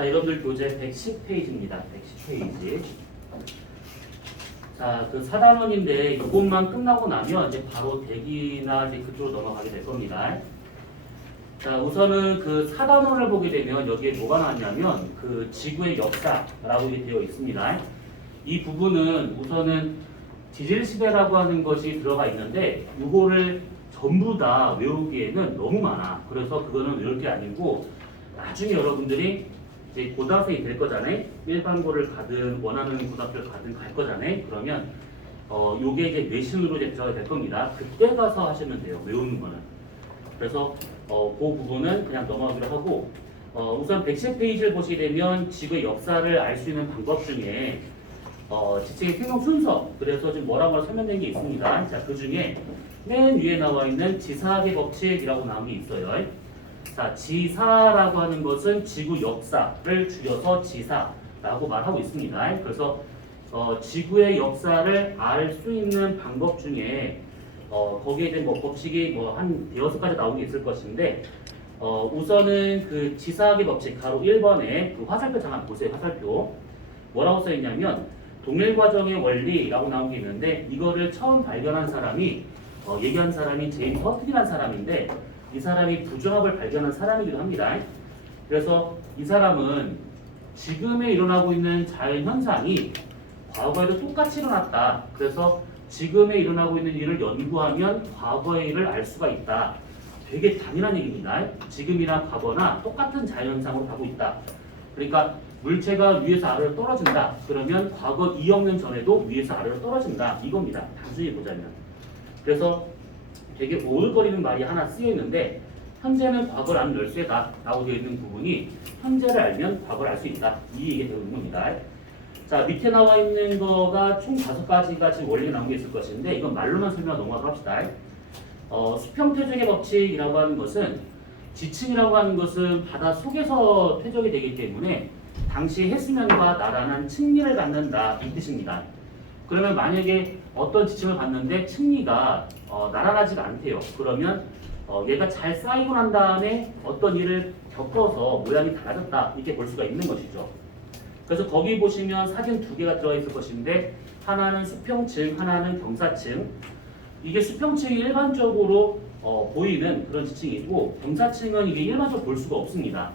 자, 여러분들 교재 110페이지입니다. 110페이지. 자, 그 4단원인데 이것만 끝나고 나면 이제 바로 대기나 이제 그쪽으로 넘어가게 될 겁니다. 자, 우선은 그 4단원을 보게 되면 여기에 뭐가 나왔냐면 그 지구의 역사라고 이렇게 되어 있습니다. 이 부분은 우선은 지질 시대라고 하는 것이 들어가 있는데 이거를 전부 다 외우기에는 너무 많아. 그래서 그거는 외울 게 아니고 나중에 여러분들이 이제 고등학생이 될 거잖아요. 일반고를 가든 원하는 고등학교를 가든 갈 거잖아요. 그러면 요게 이제 외신으로 이제 들어가게 될 겁니다. 그때 가서 하시면 돼요. 외우는 거는. 그래서 그 부분은 그냥 넘어가기로 하고 우선 110페이지를 보시게 되면 지구의 역사를 알 수 있는 방법 중에 지층의 생성 순서, 그래서 지금 뭐라고 설명된 게 있습니다. 자, 그 중에 맨 위에 나와 있는 지사학의 법칙이라고 나온 게 있어요. 자, 지사라고 하는 것은 지구 역사를 줄여서 지사라고 말하고 있습니다. 그래서 지구의 역사를 알 수 있는 방법 중에 거기에 대한 뭐 법칙이 뭐 한 대여섯 가지 나온 게 있을 것인데 우선은 그 지사학의 법칙 가로 1번에 그 화살표 잠깐 보세요. 화살표 뭐라고 써 있냐면 동일 과정의 원리라고 나온 게 있는데 이거를 처음 발견한 사람이 얘기한 사람이 제임스 허틀이라는 사람인데 이 사람이 부정합을 발견한 사람이기도 합니다. 그래서 이 사람은 지금에 일어나고 있는 자연 현상이 과거에도 똑같이 일어났다. 그래서 지금에 일어나고 있는 일을 연구하면 과거의 일을 알 수가 있다. 되게 당연한 얘기입니다. 지금이나 과거나 똑같은 자연현상으로 가고 있다. 그러니까 물체가 위에서 아래로 떨어진다. 그러면 과거 2억 년 전에도 위에서 아래로 떨어진다. 이겁니다. 단순히 보자면. 그래서 되게 오글거리는 말이 하나 쓰여 있는데 현재는 과거를 아는 열쇠다 라고 되어 있는 부분이 현재를 알면 과거를 알 수 있다. 이 얘기가 되어 있는 겁니다. 자, 밑에 나와 있는 거가 총 5가지가 지금 원리가 나온 게 있을 것인데 이건 말로만 설명하고 넘어가도록 합시다. 수평 퇴적의 법칙이라고 하는 것은 지층이라고 하는 것은 바다 속에서 퇴적이 되기 때문에 당시 해수면과 나란한 층리를 갖는다 이 뜻입니다. 그러면 만약에 어떤 지층을 봤는데 층리가 나란하지가 않대요. 그러면 얘가 잘 쌓이고 난 다음에 어떤 일을 겪어서 모양이 달라졌다 이렇게 볼 수가 있는 것이죠. 그래서 거기 보시면 사진 2개가 들어가 있을 것인데 하나는 수평층, 하나는 경사층. 이게 수평층이 일반적으로 보이는 그런 지층이고 경사층은 이게 일반적으로 볼 수가 없습니다.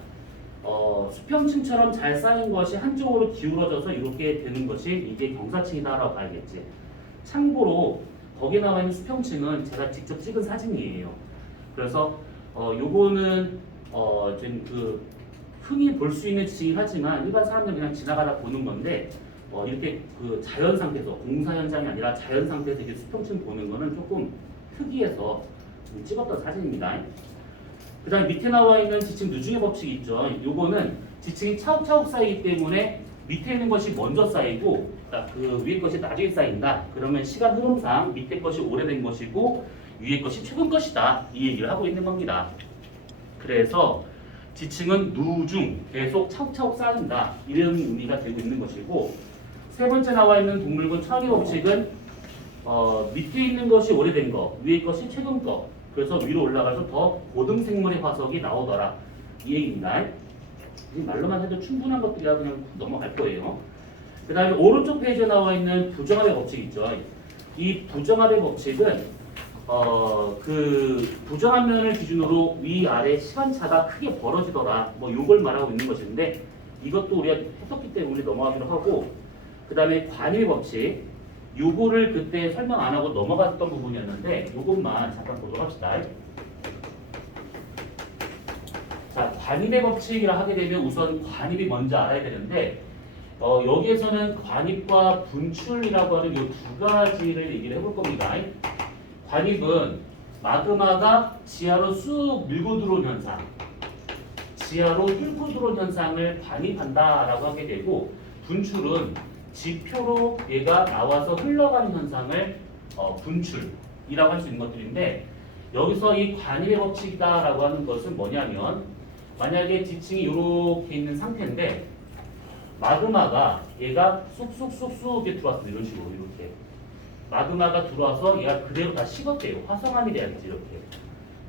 수평층처럼 잘 쌓인 것이 한쪽으로 기울어져서 이렇게 되는 것이 이게 경사층이다라고 봐야겠지. 참고로 거기 나와 있는 수평층은 제가 직접 찍은 사진이에요. 그래서 요거는 지금 그 흔히 볼 수 있는 지층이긴 하지만 일반 사람들은 그냥 지나가다 보는 건데 이렇게 그 자연 상태에서 공사 현장이 아니라 자연 상태에서 이렇게 수평층 보는 거는 조금 특이해서 찍었던 사진입니다. 그 다음에 밑에 나와 있는 지층 누중의 법칙이 있죠. 요거는 지층이 차곡차곡 쌓이기 때문에 밑에 있는 것이 먼저 쌓이고 그 위에 것이 나중에 쌓인다. 그러면 시간 흐름상 밑에 것이 오래된 것이고 위에 것이 최근 것이다. 이 얘기를 하고 있는 겁니다. 그래서 지층은 누중, 계속 차곡차곡 쌓인다. 이런 의미가 되고 있는 것이고 세 번째 나와 있는 동물군 천의 법칙은 밑에 있는 것이 오래된 거, 위에 것이 최근 거. 그래서 위로 올라가서 더 고등생물의 화석이 나오더라. 이 얘기입니다. 말로만 해도 충분한 것들이라 그냥 넘어갈 거예요. 그 다음에 오른쪽 페이지에 나와 있는 부정합의 법칙 있죠. 이 부정합의 법칙은 그 부정한 면을 기준으로 위아래 시간차가 크게 벌어지더라. 뭐 요걸 말하고 있는 것인데 이것도 우리가 했었기 때문에 넘어가기로 하고 그 다음에 관임의 법칙 요거를 그때 설명 안 하고 넘어갔던 부분이었는데 요것만 잠깐 보도록 합시다. 자, 관임의 법칙이라 하게 되면 우선 관입이 먼저 알아야 되는데 여기에서는 관입과 분출이라고 하는 이 두 가지를 얘기를 해볼 겁니다. 관입은 마그마가 지하로 쑥 밀고 들어온 현상, 지하로 뚫고 들어온 현상을 관입한다라고 하게 되고 분출은 지표로 얘가 나와서 흘러가는 현상을 분출이라고 할 수 있는 것들인데 여기서 이 관입의 법칙이다라고 하는 것은 뭐냐면 만약에 지층이 이렇게 있는 상태인데 마그마가 얘가 쑥쑥쑥쑥 이렇게 들어왔어요. 이런 식으로 이렇게 마그마가 들어와서 얘가 그대로 다 식었대요. 화성암이 돼야겠지 이렇게.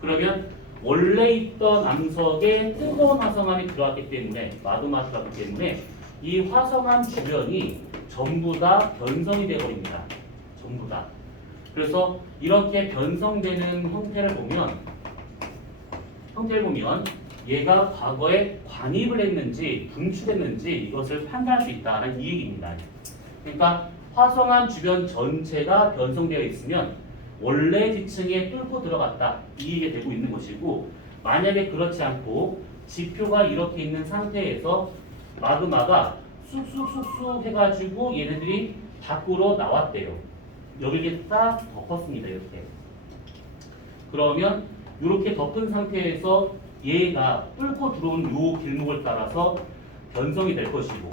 그러면 원래 있던 암석에 뜨거운 화성암이 들어왔기 때문에 마그마 들어왔기 때문에 이 화성암 주변이 전부 다 변성이 되어버립니다. 전부 다. 그래서 이렇게 변성되는 형태를 보면 얘가 과거에 관입을 했는지 분출했는지 이것을 판단할 수 있다는 이 얘기입니다. 그러니까 화성암 주변 전체가 변성되어 있으면 원래 지층에 뚫고 들어갔다 이게 되고 있는 것이고, 만약에 그렇지 않고 지표가 이렇게 있는 상태에서 마그마가 쑥쑥쑥쑥 해가지고 얘네들이 밖으로 나왔대요. 여기를 딱 덮었습니다. 이렇게. 그러면 이렇게 덮은 상태에서 얘가 뚫고 들어온 요 길목을 따라서 변성이 될 것이고,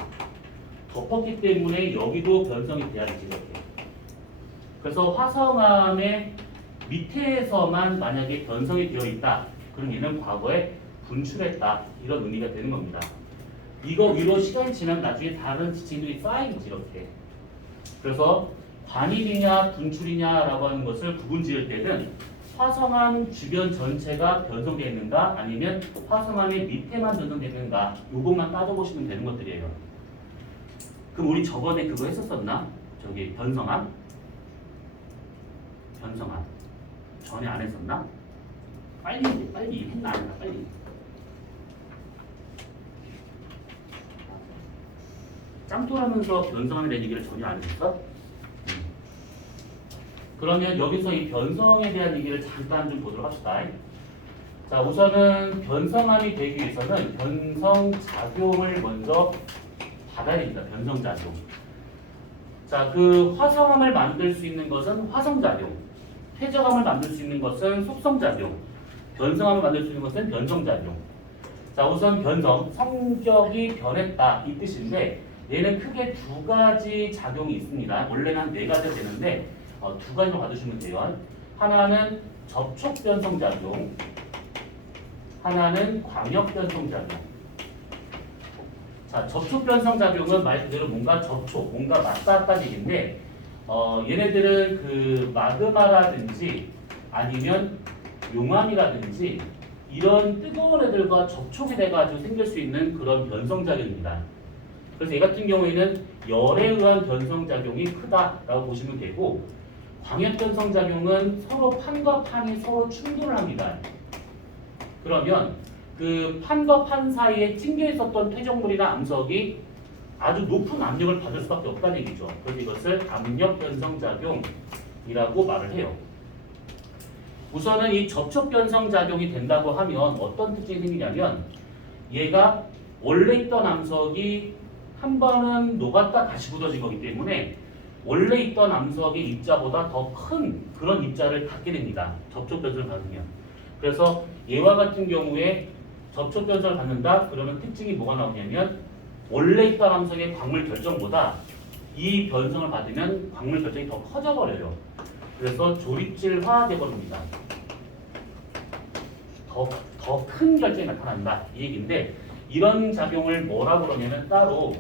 덮었기 때문에 여기도 변성이 돼야지 이렇게. 그래서 화성암의 밑에서만 만약에 변성이 되어 있다, 그럼 얘는 과거에 분출했다 이런 의미가 되는 겁니다. 이거 위로 시간이 지나면 나중에 다른 지층들이 쌓이지 이렇게. 그래서 관입이냐 분출이냐라고 하는 것을 구분 지을 때는 화성암 주변 전체가 변성되어 있는가 아니면 화성암의 밑에만 변성되어 있는가 요것만 따져보시면 되는 것들이에요. 그럼 우리 저번에 그거 했었었나? 저기 변성암 전에 안 했었나? 빨리 했나 안 했나 빨리. 짱돌하면서 변성암에 대한 얘기를 전혀 안 했어? 그러면 여기서 이 변성에 대한 얘기를 잠깐 좀 보도록 합시다. 자, 우선은 변성암이 되기 위해서는 변성작용을 먼저 받아야 됩니다. 변성작용. 자, 그 화성암을 만들 수 있는 것은 화성작용, 퇴적암을 만들 수 있는 것은 속성작용, 변성암을 만들 수 있는 것은 변성작용. 자, 우선 변성, 성격이 변했다 이 뜻인데, 얘는 크게 두 가지 작용이 있습니다. 원래는 한 네 가지가 되는데 두 가지로 봐주시면 돼요. 하나는 접촉 변성작용, 하나는 광역 변성작용. 자, 접촉 변성작용은 말 그대로 뭔가 접촉, 뭔가 맞다 갔다는 얘기인데, 얘네들은 그 마그마라든지 아니면 용암이라든지 이런 뜨거운 애들과 접촉이 돼가지고 생길 수 있는 그런 변성작용입니다. 그래서 얘 같은 경우에는 열에 의한 변성작용이 크다라고 보시면 되고, 광역 변성작용은 서로 판과 판이 서로 충돌을 합니다. 그러면 그 판과 판 사이에 찡겨 있었던 퇴적물이나 암석이 아주 높은 압력을 받을 수밖에 없다는 얘기죠. 그래서 이것을 압력 변성작용이라고 말을 해요. 우선은 이 접촉 변성작용이 된다고 하면 어떤 특징이 생기냐면, 얘가 원래 있던 암석이 한 번은 녹았다 다시 굳어진 거기 때문에 원래 있던 암석의 입자보다 더 큰 그런 입자를 갖게 됩니다. 접촉 변성을 받으면. 그래서 얘와 같은 경우에 접촉 변성을 받는다 그러면 특징이 뭐가 나오냐면, 원래 있던 암석의 광물 결정보다 이 변성을 받으면 광물 결정이 더 커져 버려요. 그래서 조립질화 되버립니다. 더 큰 결정이 나타난다 이 얘기인데, 이런 작용을 뭐라고 그러냐면 따로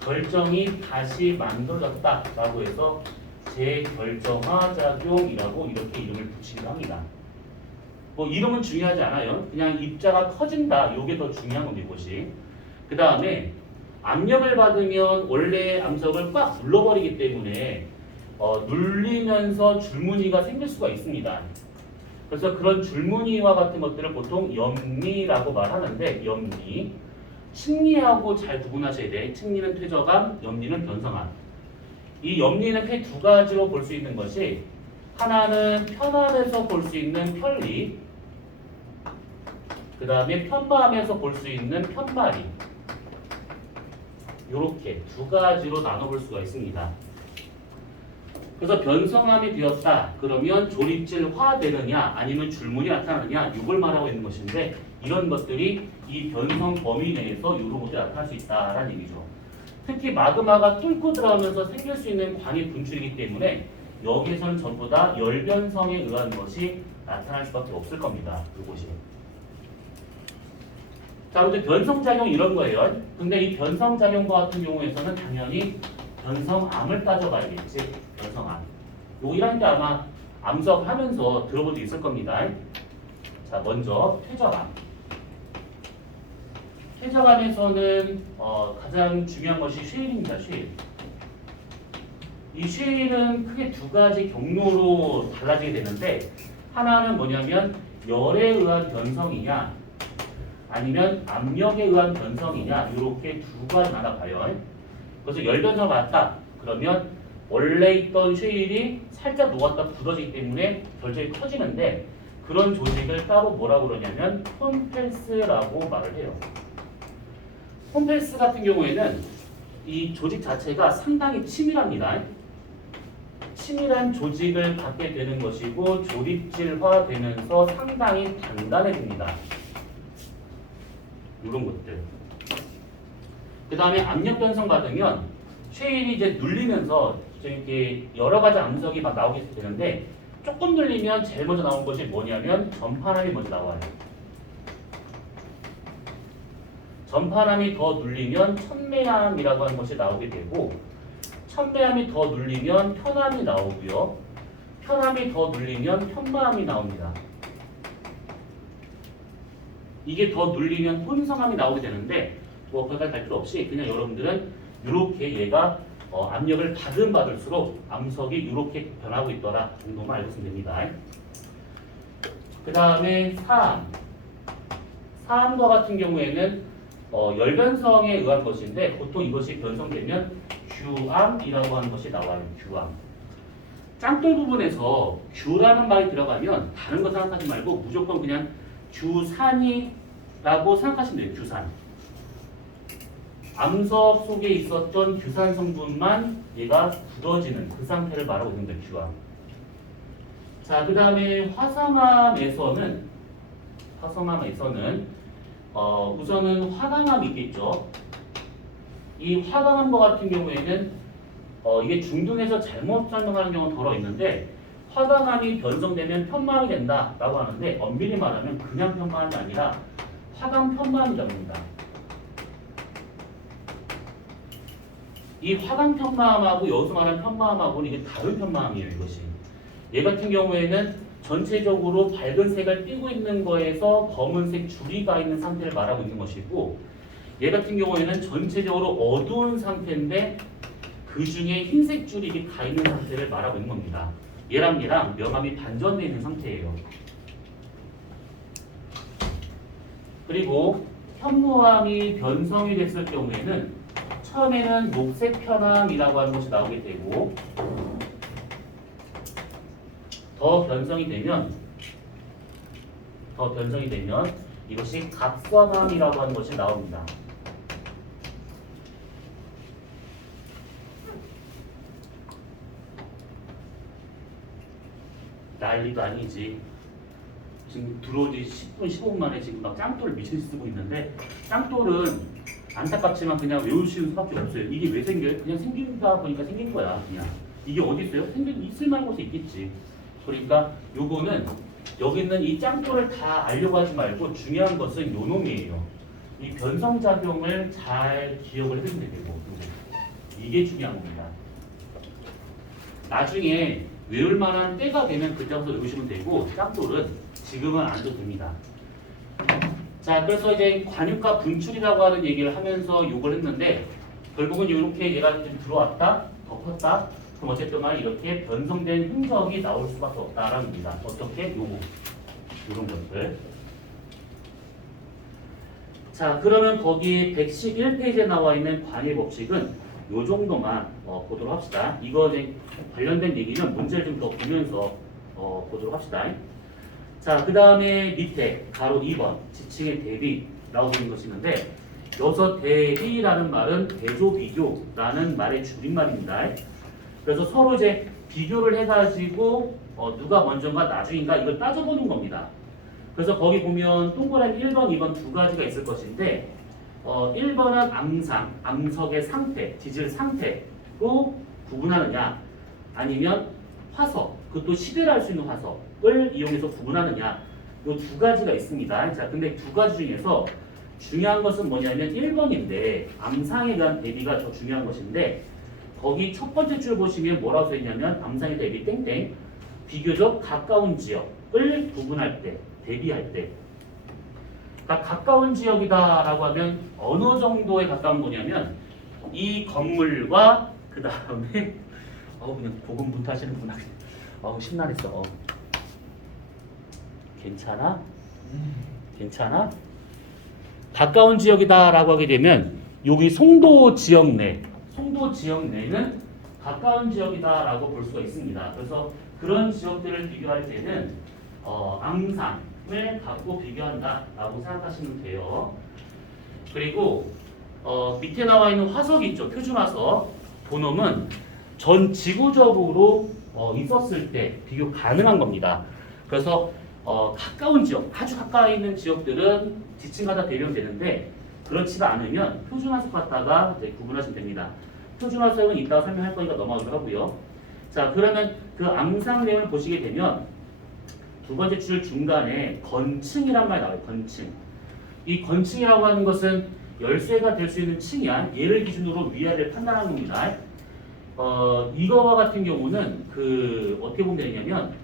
결정이 다시 만들어졌다라고 해서 재결정화 작용이라고 이렇게 이름을 붙이기도 합니다. 뭐 이름은 중요하지 않아요. 그냥 입자가 커진다, 이게 더 중요한 겁니다. 이것이. 그 다음에 압력을 받으면 원래 암석을 꽉 눌러버리기 때문에 눌리면서 줄무늬가 생길 수가 있습니다. 그래서 그런 줄무늬와 같은 것들을 보통 염리라고 말하는데, 염리, 층리하고 잘 구분하셔야 돼. 층리는 퇴적암, 염리는 변성암. 이 염리는 크게 두 가지로 볼 수 있는 것이, 하나는 편암에서 볼 수 있는 편리, 그 다음에 편마암에서 볼 수 있는 편마리. 이렇게 두 가지로 나눠볼 수가 있습니다. 그래서 변성암이 되었다 그러면 조립질화되느냐 아니면 줄무늬 나타나느냐 이걸 말하고 있는 것인데, 이런 것들이 이 변성 범위 내에서 이런 것들이 나타날 수 있다라는 얘기죠. 특히 마그마가 뚫고 들어가면서 생길 수 있는 광이 분출이기 때문에 여기에서는 전부 다 열변성에 의한 것이 나타날 수밖에 없을 겁니다. 이것이. 자, 아무튼 변성작용 이런 거예요. 근데 이 변성작용과 같은 경우에서는 당연히 변성암을 따져봐야겠지. 변성암. 요 1학년 때 아마 암석 하면서 들어본 적 있을 겁니다. 자, 먼저 퇴적암. 퇴적암에서는 가장 중요한 것이 쉐일입니다. 쉐일. 이 쉐일은 크게 두 가지 경로로 달라지게 되는데 하나는 뭐냐면 열에 의한 변성이냐 아니면 압력에 의한 변성이냐 이렇게 두 가지 나눠봐요. 그래서 열 변성을 받았다. 그러면 원래 있던 쉐일이 살짝 녹았다 굳어지기 때문에 결정이 커지는데 그런 조직을 따로 뭐라고 그러냐면 폼펠스라고 말을 해요. 폼펠스 같은 경우에는 이 조직 자체가 상당히 치밀합니다. 치밀한 조직을 갖게 되는 것이고 조립질화되면서 상당히 단단해집니다. 이런 것들. 그 다음에 압력 변성 받으면 쉐일이 이제 눌리면서 이렇게 여러 가지 암석이 막 나오게 되는데 조금 눌리면 제일 먼저 나온 것이 뭐냐면 전파람이 먼저 나와요. 전파람이 더 눌리면 천매암이라고 하는 것이 나오게 되고 천매암이 더 눌리면 편암이 나오고요. 편암이 더 눌리면 편마암이 나옵니다. 이게 더 눌리면 혼성암이 나오게 되는데 뭐 거기까지 갈 필요 없이 그냥 여러분들은 이렇게 얘가 압력을 받을수록 암석이 이렇게 변하고 있더라 정도만 알고 있으면 됩니다. 그 다음에 사암. 사암과 같은 경우에는 열변성에 의한 것인데 보통 이것이 변성되면 규암이라고 하는 것이 나와요. 규암. 짱돌 부분에서 규라는 말이 들어가면 다른 거 생각하지 말고 무조건 그냥 규산이라고 생각하시면 돼요. 규산. 암석 속에 있었던 규산 성분만 얘가 굳어지는 그 상태를 말하고 있는 거예요. 규암. 자, 그 다음에 화성암에서는 우선은 화강암이 있겠죠. 이 화강암과 같은 경우에는 이게 중등에서 잘못 설명하는 경우는 덜어 있는데 화강암이 변성되면 편마암이 된다라고 하는데 엄밀히 말하면 그냥 편마암이 아니라 화강 편마암이라고 합니다. 이 화강 편마암하고 여기서 말하는 편마암하고는 이게 다른 편마암이에요. 이것이. 얘 같은 경우에는 전체적으로 밝은 색을 띠고 있는 거에서 검은색 줄이가 있는 상태를 말하고 있는 것이고 얘 같은 경우에는 전체적으로 어두운 상태인데 그 중에 흰색 줄이 이렇게 가 있는 상태를 말하고 있는 겁니다. 얘랑 명암이 반전되어 있는 상태예요. 그리고 현무암이 변성이 됐을 경우에는 처음에는 녹색 편암이라고 하는 것이 나오게 되고 더 변성이 되면 이것이 갑선암이라고 하는 것이 나옵니다. 난리도 아니지. 지금 들어오지 10분, 15분 만에 지금 막 짱돌을 미친 듯이 쓰고 있는데 짱돌은 안타깝지만 그냥 외우시는 수밖에 없어요. 이게 왜 생겨요? 그냥 생긴다 보니까 생긴 거야. 그냥 이게 어디 있어요? 있을 만한 곳에 있겠지. 그러니까 요거는 여기 있는 이 짱돌을 다 알려고 하지 말고 중요한 것은 요 놈이에요. 이 변성작용을 잘 기억을 해주시면 되고 이게 중요한 겁니다. 나중에 외울 만한 때가 되면 그때부터 외우시면 되고 짱돌은 지금은 안 줘도 됩니다. 자, 그래서 이제 관육과 분출이라고 하는 얘기를 하면서 요걸 했는데 결국은 이렇게 얘가 좀 들어왔다, 덮었다. 그럼 어쨌든 말 이렇게 변성된 흔적이 나올 수밖에 없다라는 겁니다. 어떻게? 이런 것들. 자, 그러면 거기 111페이지에 나와 있는 관의 법칙은 요 정도만 보도록 합시다. 이거 이제 관련된 얘기는 문제를 좀 더 보면서 보도록 합시다. 자, 그 다음에 밑에 가로 2번 지층의 대비라고 되는 것이 있는데 여기서 대비라는 말은 대조비교라는 말의 줄임말입니다. 그래서 서로 이제 비교를 해가지고 누가 먼저인가 나중인가 이걸 따져보는 겁니다. 그래서 거기 보면 동그라미 1번, 2번 두 가지가 있을 것인데 1번은 암석의 상태, 지질 상태로 구분하느냐 아니면 화석, 그것도 시대를 알 수 있는 화석을 이용해서 구분하느냐 이 두 가지가 있습니다. 자, 근데 두 가지 중에서 중요한 것은 뭐냐면 1번인데 암상에 대한 대비가 더 중요한 것인데 거기 첫 번째 줄 보시면 뭐라고 써있냐면 암상의 대비 땡땡 비교적 가까운 지역 지역을 구분할 때, 대비할 때. 그러니까 가까운 지역이다라고 하면 어느 정도에 가까운 거냐면 이 건물과 그 다음에 그냥 고군분투 하시는구나. 심란했어. 괜찮아? 괜찮아? 가까운 지역이다라고 하게 되면 여기 송도 지역 내는 가까운 지역이다라고 볼 수가 있습니다. 그래서 그런 지역들을 비교할 때는 앙상을 갖고 비교한다라고 생각하시면 돼요. 그리고 밑에 나와 있는 화석 있죠, 표준화석 본음은 전 지구적으로 있었을 때 비교 가능한 겁니다. 그래서 가까운 지역, 아주 가까이 있는 지역들은 지층마다 대변되는데 그렇지가 않으면 표준화석 갖다가 구분하시면 됩니다. 표준화석은 이따가 설명할 거니까 넘어가도록 하고요. 자, 그러면 그 암상 내용을 보시게 되면 두 번째 줄 중간에 건층이란 말이 나와요. 건층. 이 건층이라고 하는 것은 열쇠가 될 수 있는 층이야. 얘를 기준으로 위아래를 판단하는 겁니다. 이거와 같은 경우는 어떻게 보면 되냐면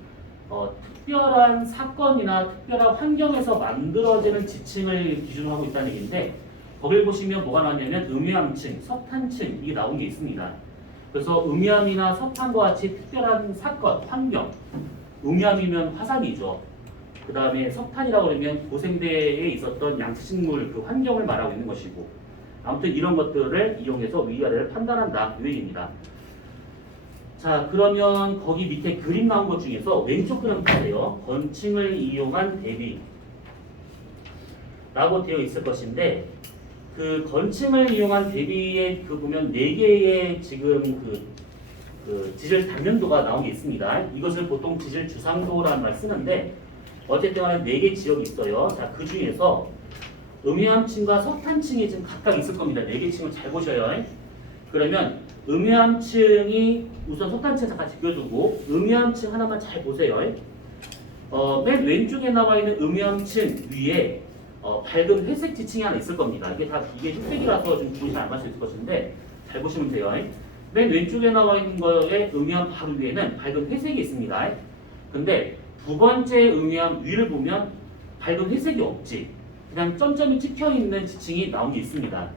특별한 사건이나 특별한 환경에서 만들어지는 지층을 기준으로 하고 있다는 얘기인데 거기를 보시면 뭐가 나왔냐면 음위암층, 석탄층 이게 나온 게 있습니다. 그래서 음위암이나 석탄과 같이 특별한 사건, 환경 음위암이면 화산이죠. 그 다음에 석탄이라고 그러면 고생대에 있었던 양식물 그 환경을 말하고 있는 것이고 아무튼 이런 것들을 이용해서 위아래를 판단한다 이 얘기입니다. 자, 그러면 거기 밑에 그림 나온 것 중에서 왼쪽 그림 보세요. 건층을 이용한 대비 라고 되어 있을 것인데 그 건층을 이용한 대비에 보면 4개의 지금 지질 단면도가 나온 게 있습니다. 이것을 보통 지질 주상도라는 말 쓰는데 어쨌든 간에 4개 지역이 있어요. 자, 그 중에서 음위암층과 석탄층이 지금 각각 있을 겁니다. 4개 층을 잘 보셔요. 그러면 음위암층이 우선 석탄층 잠깐 지켜두고 음위암층 하나만 잘 보세요. 맨 왼쪽에 나와 있는 음위암층 위에 밝은 회색 지층이 하나 있을 겁니다. 이게 흑색이라서 좀 구분이 잘 안 맞을 것인데 잘 보시면 돼요. 맨 왼쪽에 나와 있는 거에 음위암 바로 위에는 밝은 회색이 있습니다. 근데 두 번째 음위암 위를 보면 밝은 회색이 없지. 그냥 점점이 찍혀 있는 지층이 나온 게 있습니다.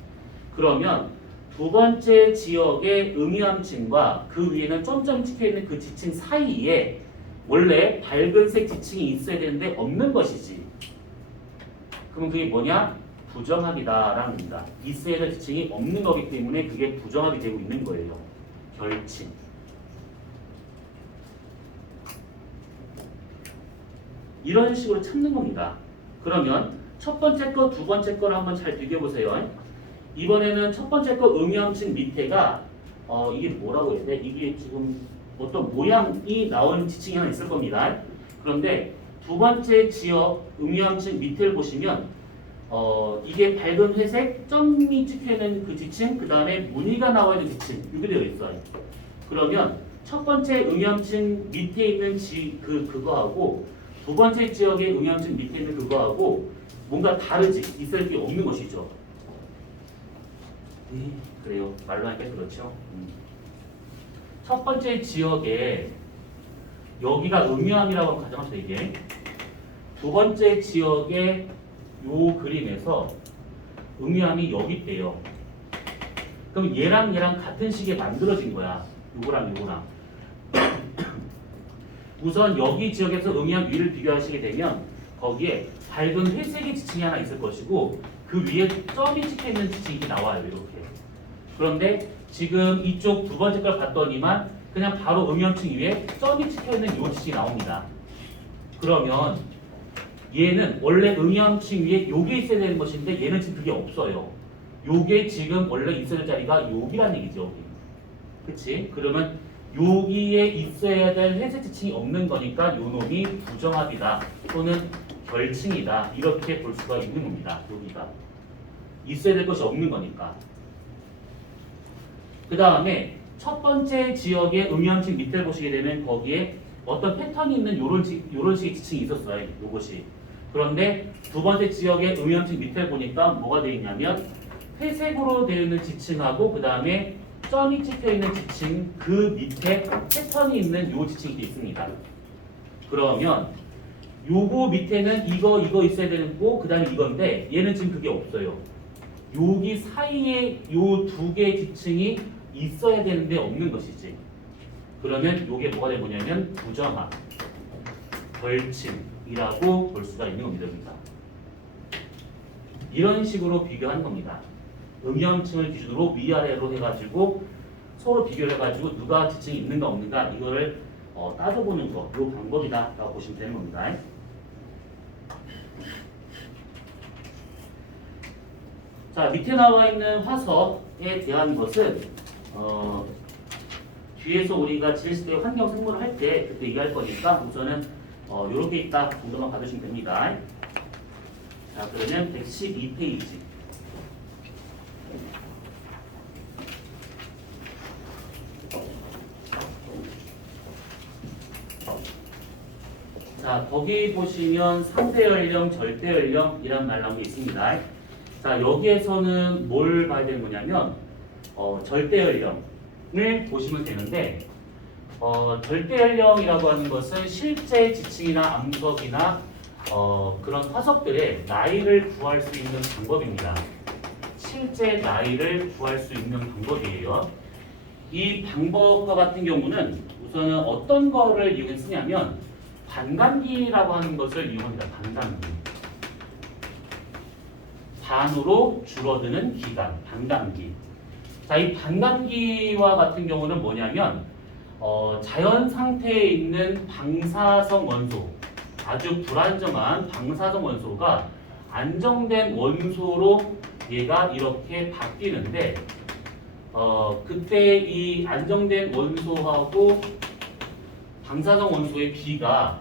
그러면 두 번째 지역의 음위암층과 그 위에는 점점이 찍혀 있는 그 지층 사이에 원래 밝은색 지층이 있어야 되는데 없는 것이지. 그럼 그게 뭐냐? 부정합이다라는 겁니다. 있어야 될 지층이 없는 거기 때문에 그게 부정합이 되고 있는 거예요. 결층. 이런 식으로 찾는 겁니다. 그러면 첫 번째 거, 두 번째 거를 한번 잘 비교해 보세요. 이번에는 첫 번째 거 음위암층 밑에가 이게 뭐라고 해야 돼? 이게 지금 어떤 모양이 나온 지층이 하나 있을 겁니다. 그런데 두 번째 지역 음위암층 밑을 보시면 이게 밝은 회색 점이 찍혀있는 그 지층, 그 다음에 무늬가 나와 있는 지층 이렇게 되어 있어요. 그러면 첫 번째 음위암층 밑에 있는 그거하고 두 번째 지역의 음위암층 밑에 있는 그거하고 뭔가 다르지, 있을 게 없는 것이죠. 그래요. 말로 하니까 그렇죠. 첫 번째 지역에 여기가 음위암이라고 가정합시다. 이게 두 번째 지역의 요 그림에서 음위암이 여기 있대요. 그럼 얘랑 같은 시기에 만들어진 거야. 요거랑 요거랑. 우선 여기 지역에서 음위암 위를 비교하시게 되면 거기에 밝은 회색의 지층이 하나 있을 것이고 그 위에 점이 찍혀있는 지층이 나와요. 이렇게. 그런데 지금 이쪽 두 번째 걸 봤더니만 그냥 바로 음위암층 위에 점이 찍혀있는 요 지층이 나옵니다. 그러면 얘는 원래 음위암층 위에 요게 있어야 되는 것인데 얘는 지금 그게 없어요. 요게 지금 원래 있어야 될 자리가 여기란 얘기죠. 여기. 그치? 그러면 여기에 있어야 될 회색 지층이 없는 거니까 요 놈이 부정합이다 또는 결층이다 이렇게 볼 수가 있는 겁니다. 여기가 있어야 될 것이 없는 거니까. 그 다음에 첫 번째 지역의 음위암층 밑을 보시게 되면 거기에 어떤 패턴이 있는 요런 식의 지층이 있었어요. 요것이. 그런데 두 번째 지역의 음위암층 밑을 보니까 뭐가 되어 있냐면 회색으로 되어 있는 지층하고 그 다음에 점이 찍혀 있는 지층 그 밑에 패턴이 있는 요 지층이 있습니다. 그러면 요거 밑에는 이거 있어야 되고 그 다음에 이건데 얘는 지금 그게 없어요. 여기 사이에 요 두 개의 지층이 있어야 되는데 없는 것이지. 그러면 요게 뭐가 되냐면 부정합, 벌침이라고 볼 수가 있는 겁니다. 이런 식으로 비교하는 겁니다. 음영층을 기준으로 위아래로 해가지고 서로 비교를 해가지고 누가 지층이 있는가 없는가 이거를 따져보는 거, 요 방법이다라고 보시면 되는 겁니다. 자, 밑에 나와 있는 화석에 대한 것은 뒤에서 우리가 지리시대 환경 생물을 할 때 그때 얘기할 거니까 우선은 요렇게 있다 정도만 받으시면 됩니다. 자, 그러면 112페이지. 자, 거기 보시면 상대 연령, 절대 연령이란 말 나온 게 있습니다. 자, 여기에서는 뭘 봐야 되는 거냐면 절대 연령을 보시면 되는데 절대 연령이라고 하는 것은 실제 지층이나 암석이나 그런 화석들의 나이를 구할 수 있는 방법입니다. 실제 나이를 구할 수 있는 방법이에요. 이 방법과 같은 경우는 우선은 어떤 거를 이용했느냐면 반감기라고 하는 것을 이용합니다. 반감기. 반으로 줄어드는 기간, 반감기. 자, 이 반감기와 같은 경우는 뭐냐면 자연 상태에 있는 방사성 원소, 아주 불안정한 방사성 원소가 안정된 원소로 얘가 이렇게 바뀌는데 그때 이 안정된 원소하고 방사성 원소의 비가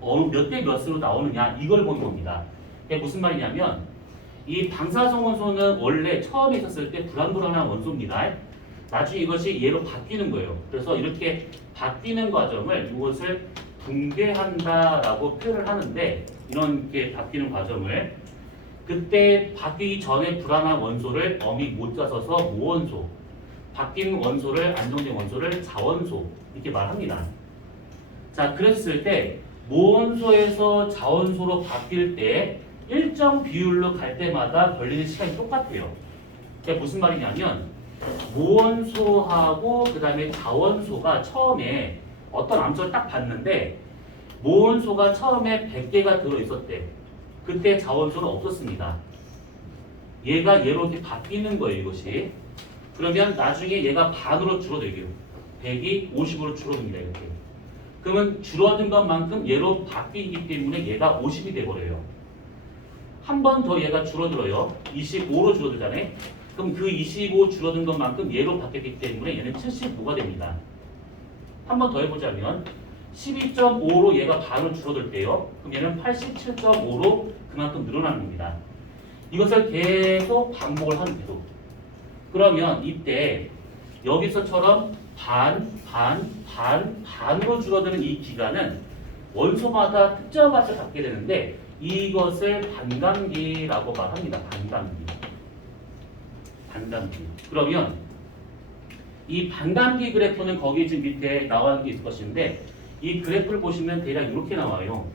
몇 대 몇으로 나오느냐 이걸 보는 겁니다. 그게 무슨 말이냐면 이 방사성 원소는 원래 처음에 있었을 때 불안불안한 원소입니다. 나중에 이것이 얘로 바뀌는 거예요. 그래서 이렇게 바뀌는 과정을 이것을 붕괴한다라고 표현을 하는데 이렇게 바뀌는 과정을 그때 바뀌기 전에 불안한 원소를 어미 못 짜서서 모원소, 바뀌는 원소를 안정된 원소를 자원소 이렇게 말합니다. 자, 그랬을 때 모원소에서 자원소로 바뀔 때 일정 비율로 갈 때마다 걸리는 시간이 똑같아요. 그게 무슨 말이냐면 모원소하고 그 다음에 자원소가 처음에 어떤 암석을 딱 봤는데 모원소가 처음에 100개가 들어있었대. 그때 자원소는 없었습니다. 얘가 얘로 이렇게 바뀌는 거예요, 이것이. 그러면 나중에 얘가 반으로 줄어들게요. 100이 50으로 줄어듭니다, 이렇게. 그러면 줄어든 것만큼 얘로 바뀌기 때문에 얘가 50이 돼버려요. 한 번 더 얘가 줄어들어요. 25로 줄어들잖아요. 그럼 그 25 줄어든 것만큼 얘로 바뀌었기 때문에 얘는 75가 됩니다. 한 번 더 해보자면 12.5로 얘가 반으로 줄어들 때요. 그럼 얘는 87.5로 그만큼 늘어나는 겁니다. 이것을 계속 반복을 하는 계속. 그러면 이때 여기서처럼 반으로 줄어드는 이 기간은 원소마다 특정한 값을 갖게 되는데 이것을 반감기라고 말합니다. 반감기. 그러면 이 반감기 그래프는 거기 지금 밑에 나와 있는 게 있을 것인데 이 그래프를 보시면 대략 이렇게 나와요.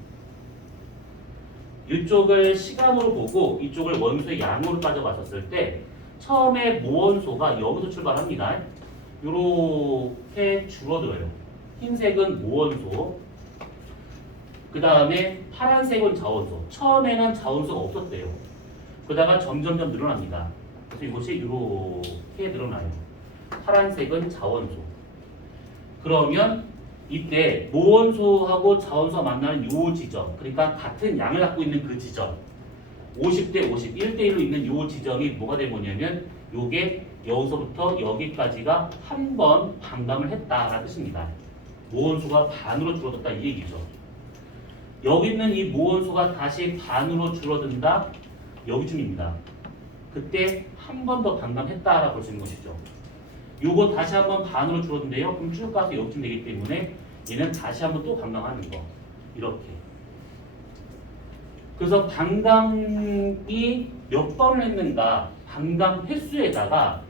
이쪽을 시간으로 보고 이쪽을 원소의 양으로 따져봤었을 때 처음에 모원소가 여기서 출발합니다. 이렇게 줄어들어요. 흰색은 모원소, 그 다음에 파란색은 자원소. 처음에는 자원소가 없었대요. 그러다가 점점점 늘어납니다. 그래서 이것이 이렇게 늘어나요. 파란색은 자원소. 그러면 이때 모원소하고 자원소가 만나는 이 지점, 그러니까 같은 양을 갖고 있는 그 지점, 50대 50, 1대1로 있는 이 지점이 뭐가 되냐면 요게 여기서부터 여기까지가 한 번 반감을 했다라는 뜻입니다. 모원수가 반으로 줄어들었다 이 얘기죠. 여기 있는 이 모원수가 다시 반으로 줄어든다 여기쯤입니다. 그때 한 번 더 반감했다라고 볼 수 있는 것이죠. 요거 다시 한번 반으로 줄어든대요. 그럼 쭉 가서 여기쯤 되기 때문에 얘는 다시 한번 또 반감하는 거. 이렇게. 그래서 반감이 몇 번을 했는가 반감 횟수에다가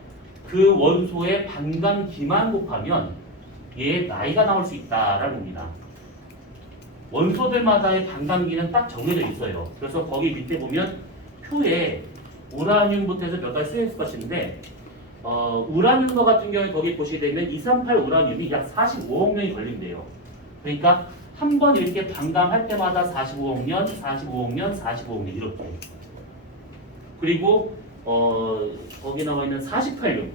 그 원소의 반감기만 곱하면 얘의 나이가 나올 수 있다라는 겁니다. 원소들마다의 반감기는 딱 정해져 있어요. 그래서 거기 밑에 보면 표에 우라늄부터 해서 몇 가지 수행했을 것인데 우라늄과 같은 경우에 거기 보시게 되면 238 우라늄이 약 45억 년이 걸린대요. 그러니까 한 번 이렇게 반감할 때마다 45억 년, 45억 년, 45억 년 이렇게. 그리고 거기 나와 있는 48륨,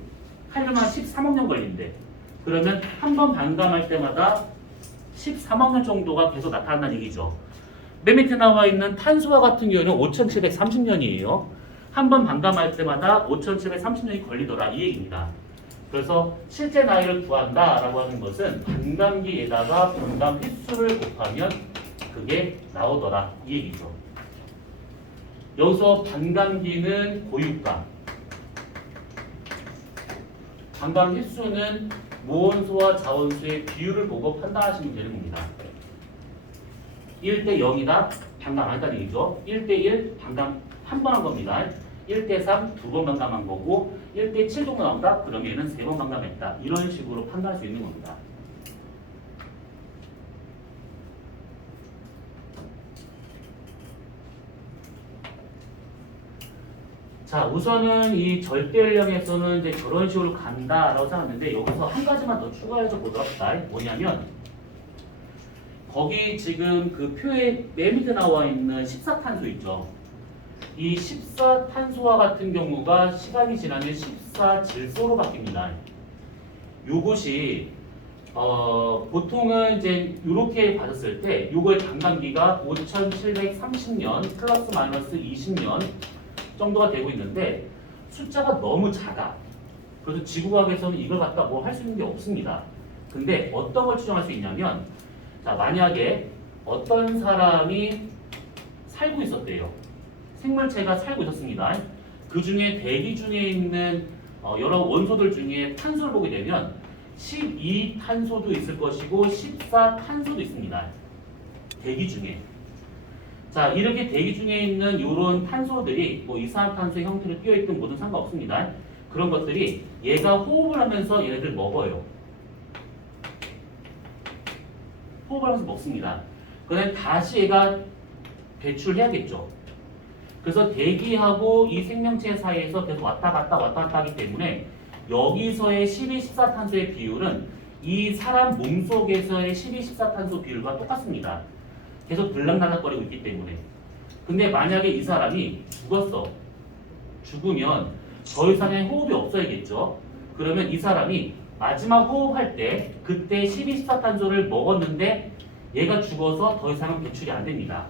칼륨 한 13억 년 걸린대. 그러면 한 번 반감할 때마다 13억 년 정도가 계속 나타난다는 얘기죠. 맨 밑에 나와 있는 탄소와 같은 경우는 5730년이에요. 한 번 반감할 때마다 5730년이 걸리더라 이 얘기입니다. 그래서 실제 나이를 구한다라고 하는 것은 반감기에다가 반감 횟수를 곱하면 그게 나오더라 이 얘기죠. 여기서 반감기는 고유가, 반감 횟수는 무원소와 자원소의 비율을 보고 판단하시면 되는 겁니다. 1대 0이다 반감 안 했다는 얘기죠. 1대 1 반감 한 번 한 겁니다. 1대 3 두 번 반감한 거고 1대 7 정도 나온다? 그러면 얘는 세 번 반감했다. 이런 식으로 판단할 수 있는 겁니다. 자, 우선은 이 절대연령에서는 이제 저런 식으로 간다라고 생각하는데 여기서 한 가지만 더 추가해서 보도록 합시다. 뭐냐면 거기 지금 그 표에 맨 밑에 나와 있는 14탄소 있죠. 이 14탄소와 같은 경우가 시간이 지나면 14질소로 바뀝니다. 요것이 보통은 이제 이렇게 받았을 때 요거의 반감기가 5730년 플러스 마이너스 20년 정도가 되고 있는데 숫자가 너무 작아. 그래서 지구과학에서는 이걸 갖다 뭐 할 수 있는 게 없습니다. 근데 어떤 걸 추정할 수 있냐면 자, 만약에 어떤 사람이 살고 있었대요. 생물체가 살고 있었습니다. 그 중에 대기 중에 있는 여러 원소들 중에 탄소를 보게 되면 12탄소도 있을 것이고 14탄소도 있습니다. 대기 중에. 자, 이렇게 대기 중에 있는 이런 탄소들이 뭐 이산화탄소의 형태로 띄어있든 뭐든 상관없습니다. 그런 것들이 얘가 호흡을 하면서 얘네들 먹어요. 호흡을 하면서 먹습니다. 그다음에 다시 얘가 배출해야겠죠. 그래서 대기하고 이 생명체 사이에서 계속 왔다 갔다 하기 때문에 여기서의 1214탄소의 비율은 이 사람 몸속에서의 1214탄소 비율과 똑같습니다. 계속 들락날락거리고 있기 때문에. 근데 만약에 이 사람이 죽었어. 죽으면 더 이상의 호흡이 없어야겠죠. 그러면 이 사람이 마지막 호흡할 때 그때 1214탄소를 먹었는데 얘가 죽어서 더 이상은 배출이 안 됩니다.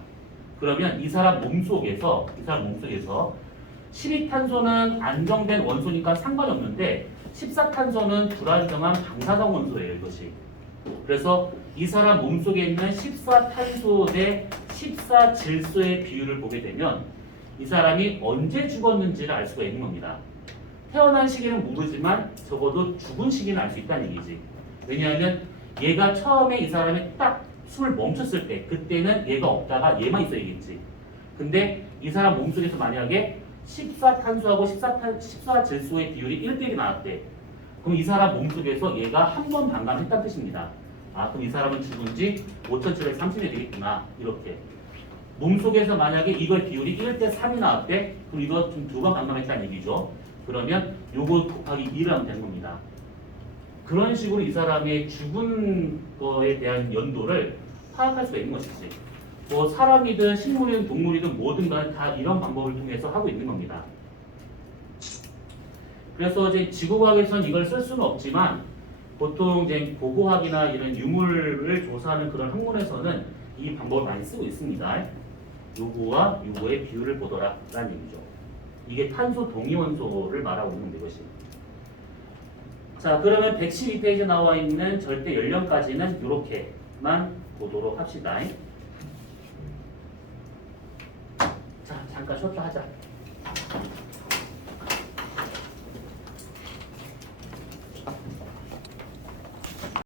그러면 이 사람 몸속에서 12탄소는 안정된 원소니까 상관이 없는데 14탄소는 불안정한 방사성 원소예요, 이것이. 그래서 이 사람 몸속에 있는 14탄소 대 14질소의 비율을 보게 되면 이 사람이 언제 죽었는지를 알 수가 있는 겁니다. 태어난 시기는 모르지만 적어도 죽은 시기는 알 수 있다는 얘기지. 왜냐하면 얘가 처음에 이 사람이 딱 숨을 멈췄을 때 그때는 얘가 없다가 얘만 있어야겠지. 근데 이 사람 몸속에서 만약에 14탄소하고 14질소의 비율이 1대1이 나왔대. 그럼 이 사람 몸속에서 얘가 한 번 반감했다는 뜻입니다. 아, 그럼 이 사람은 죽은 지 5730년이 되겠구나. 이렇게. 몸속에서 만약에 이걸 비율이 1대3이 나왔대. 그럼 이거 좀 두 번 반감했다는 얘기죠. 그러면 요거 곱하기 2를 하면 되는 겁니다. 그런 식으로 이 사람의 죽은 거에 대한 연도를 파악할 수가 있는 것이지. 뭐 사람이든 식물이든 동물이든 뭐든 간에 다 이런 방법을 통해서 하고 있는 겁니다. 그래서 이제 지구과학에서는 이걸 쓸 수는 없지만 보통 이제 고고학이나 이런 유물을 조사하는 그런 학문에서는 이 방법을 많이 쓰고 있습니다. 요거와 요거의 비율을 보더라 라는 얘기죠. 이게 탄소 동위원소를 말하고 있는 건데 이것이. 자, 그러면 112페이지에 나와 있는 절대 연령까지는 이렇게만 보도록 합시다. 자, 잠깐 쉬었다 하자.